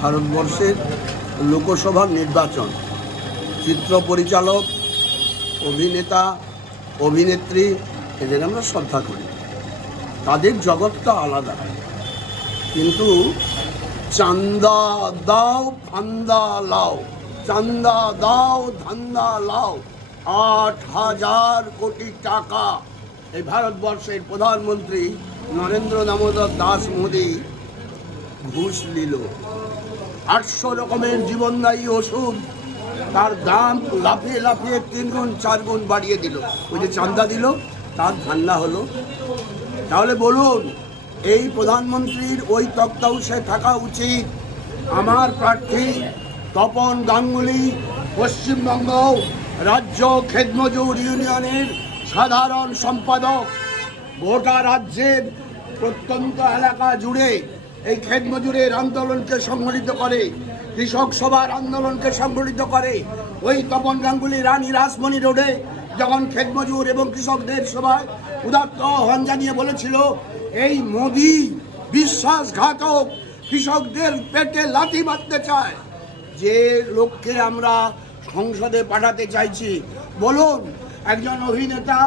ভারতবর্ষের লোকসভার নির্বাচন, চিত্র পরিচালক, অভিনেতা, অভিনেত্রী এদের আমরা শ্রদ্ধা করি, তাদের জগৎটা আলাদা। কিন্তু চান্দা দাও ফান্দা লাও, চান্দা দাও ধান্দা লাও, ৮,০০০ কোটি টাকা এই ভারতবর্ষের প্রধানমন্ত্রী নরেন্দ্র দামোদর দাস মোদী ঘুষ নিল। ৮০০ রকমের জীবনদায়ী ওষুধ তার দাম লাফিয়ে লাফিয়ে ৩ গুণ ৪ গুণ বাড়িয়ে দিল। ওই যে চান্দা দিল তার ধান্দা হলো। তাহলে বলুন, এই প্রধানমন্ত্রীর ওই তক্তাউসে থাকা উচিত আমার প্রার্থী তপন গাঙ্গুলি, পশ্চিমবঙ্গ রাজ্য খেতমজুর ইউনিয়নের সাধারণ সম্পাদক। গোটা রাজ্যের প্রত্যন্ত এলাকা জুড়ে এই খেতমজুরের আন্দোলনকে সংগঠিত করে, কৃষক সভার আন্দোলনকে সংগঠিত করে। ওই তপন গাঙ্গুলি রানী রাসমণি রোডে যখন খেতমজুর এবং কৃষকদের সভায় উদাত্ত আহ্বান জানিয়ে বলেছিল, এই মোদি বিশ্বাসঘাতক, কৃষকদের পেটে লাথি মারতে চায়। যে লোককে আমরা সংসদে পাঠাতে চাইছি, বলুন একজন অভিনেতা,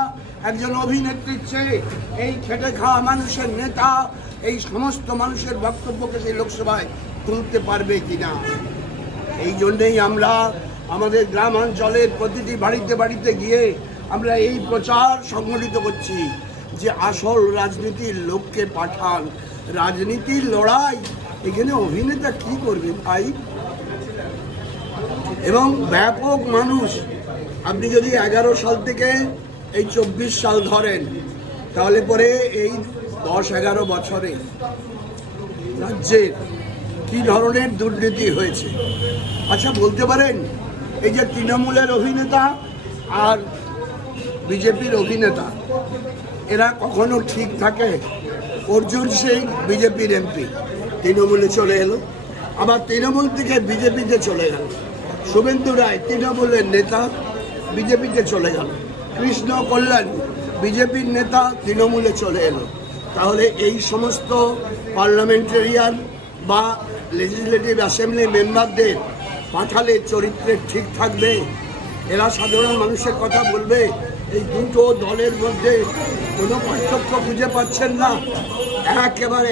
একজন অভিনেত্রীর চেয়ে এই খেটে খাওয়া মানুষের নেতা এই সমস্ত মানুষের বক্তব্যকে সেই লোকসভায় তুলতে পারবে কিনা? এই জন্যেই আমরা আমাদের গ্রামাঞ্চলের প্রতিটি বাড়িতে বাড়িতে গিয়ে আমরা এই প্রচার সংগঠিত করছি যে আসল রাজনীতির লোককে পাঠান। রাজনীতির লড়াই এখানে অভিনেতা কি করবে ভাই? এবং ব্যাপক মানুষ, আপনি যদি 11 সাল থেকে এই 24 সাল ধরেন, তাহলে পরে এই 10-11 বছরে রাজ্যের কি ধরনের দুর্নীতি হয়েছে। আচ্ছা বলতে পারেন, এই যে তৃণমূলের অভিনেতা আর বিজেপির অভিনেতা এরা কখনো ঠিক থাকে? অর্জুন সিং বিজেপির এমপি তৃণমূলে চলে এলো, আবার তৃণমূল থেকে বিজেপিতে চলে গেল। শুভেন্দু রায় তৃণমূলের নেতা বিজেপিতে চলে গেল। কৃষ্ণ কল্যাণ বিজেপির নেতা তৃণমূলে চলে এলো। তাহলে এই সমস্ত পার্লামেন্টারিয়ান বা লেজিসলেটিভ অ্যাসেম্বলি মেম্বারদের পাঠালে চরিত্রে ঠিক থাকবে? এরা সাধারণ মানুষের কথা বলবে? এই দুটো দলের মধ্যে কোনো পার্থক্য খুঁজে পাচ্ছেন না, একেবারে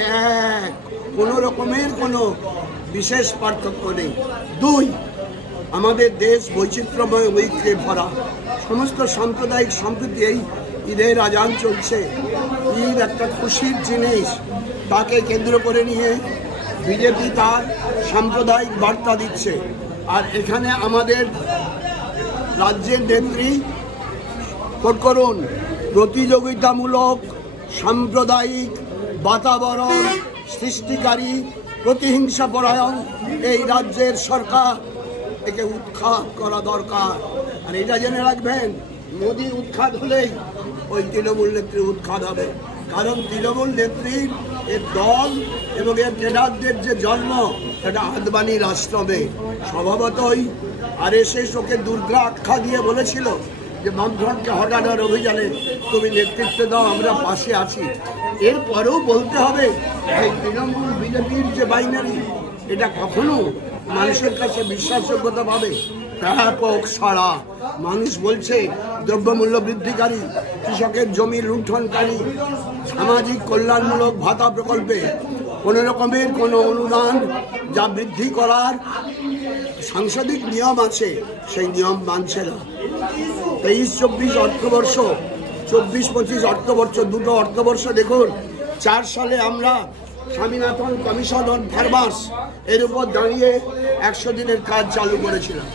এক, কোনো রকমের কোনো বিশেষ পার্থক্য নেই। 2, আমাদের দেশ বৈচিত্র্যময় ঐক্যে ভরা, সমস্ত সাম্প্রদায়িক সম্প্রীতি। এই ঈদের আজান চলছে, ঈদ একটা খুশির জিনিস, তাকে কেন্দ্র করে নিয়ে বিজেপি তার সাম্প্রদায়িক বার্তা দিচ্ছে। আর এখানে আমাদের রাজ্যের নেত্রী করুন প্রতিযোগিতামূলক সাম্প্রদায়িক বাতাবরণ সৃষ্টিকারী প্রতিহিংসাপরায়ণ এই রাজ্যের সরকার, একে উৎখাত করা দরকার। আর এটা জেনে রাখবেন, মোদি উৎখাত হলেই ওই তৃণমূল নেত্রী উৎখাত হবে। কারণ তৃণমূল নেত্রীর এর দল এবং এর ক্যাডারদের যে জন্ম, এটা আদবানির আশ্রমে। স্বভাবতই RSS ওকে দুর্গা আখ্যা দিয়ে বলেছিল যে বামফ্রন্টকে হটানোর অভিযানে তুমি নেতৃত্ব দাও, আমরা পাশে আছি। এরপরেও বলতে হবে, এই তৃণমূল বিজেপির যে বাইনারি, এটা কখনো মানুষের কাছে বিশ্বাসযোগ্যতা পাবে? ব্যাপক সাড়া। মানুষ বলছে দ্রব্যমূল্য বৃদ্ধিকারী, কৃষকের জমি লুণ্ঠনকারী, সামাজিক কল্যাণমূলক ভাতা প্রকল্পে কোনো রকমের কোনো অনুদান যা বৃদ্ধি করার সাংসদিক নিয়ম আছে, সেই নিয়ম মানছে না। 23-24 অর্থবর্ষ, 24-25 অর্থবর্ষ, দুটো অর্থবর্ষ দেখুন। 4 সালে আমরা স্বামীনাথন কমিশন অন ফার্মার্স এর উপর দাঁড়িয়ে 100 দিনের কাজ চালু করেছিলাম।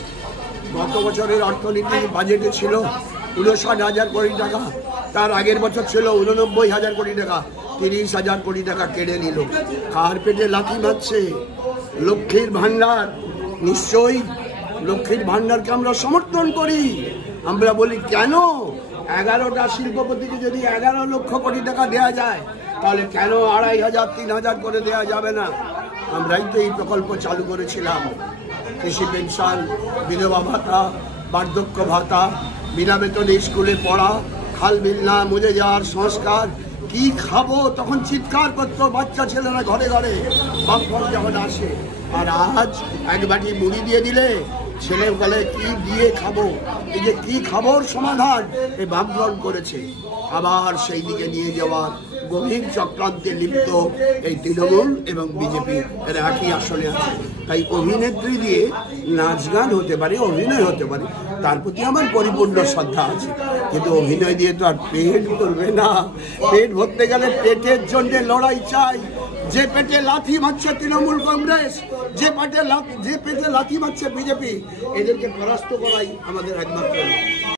গত বছরের অর্থনীতি বাজেটে ছিল 59,000 কোটি টাকা, তার আগের বছর ছিল 89,000 কোটি টাকা। 30,000 কোটি টাকা কেড়ে নিল। কার পেটে লাথি মারছে? লক্ষ্মীর ভাণ্ডার, নিশ্চয়ই লক্ষ্মীর ভাণ্ডারকে আমরা সমর্থন করি। আমরা বলি কেন 11টা শিল্পপতিকে যদি 11 লক্ষ কোটি টাকা দেওয়া যায়, তাহলে কেন 2,500, 3,000 করে দেওয়া যাবে না? আমরাই তো এই প্রকল্প চালু করেছিলাম। কৃষি পেনশন, বিধবা ভাতা, বার্ধক্য ভাতা, বিনা বেতনে স্কুলে পড়া, খাল বিল না মুজে যাওয়ার সংস্কার। কি খাবো তখন চিৎকার করতো বাচ্চা ছেলেরা ঘরে ঘরে বামফ্রন্ট যখন আসে। আর আজ এক বাটি মুড়ি দিয়ে দিলে ছেলে বলে কি দিয়ে খাবো, এই যে কি খাবোর সমাধান এই ভাবগ্রহণ করেছে। আবার সেই দিকে নিয়ে যাওয়ার গভীর চক্রান্তে লিপ্ত এই তৃণমূল এবং বিজেপি, এর একই আসনে আছে। তাই অভিনেত্রী দিয়ে নাচ গান হতে পারে, অভিনয় হতে পারে, তার প্রতি আমার পরিপূর্ণ শ্রদ্ধা আছে, কিন্তু অভিনয় দিয়ে তো আর পেট করবে না। পেট ভরতে গেলে পেটের জন্য লড়াই চাই। যে পেটে লাথি মারছে তৃণমূল কংগ্রেস, যে পেটে লাথি মারছে বিজেপি, এদেরকে পরাস্ত করাই আমাদের একমাত্র।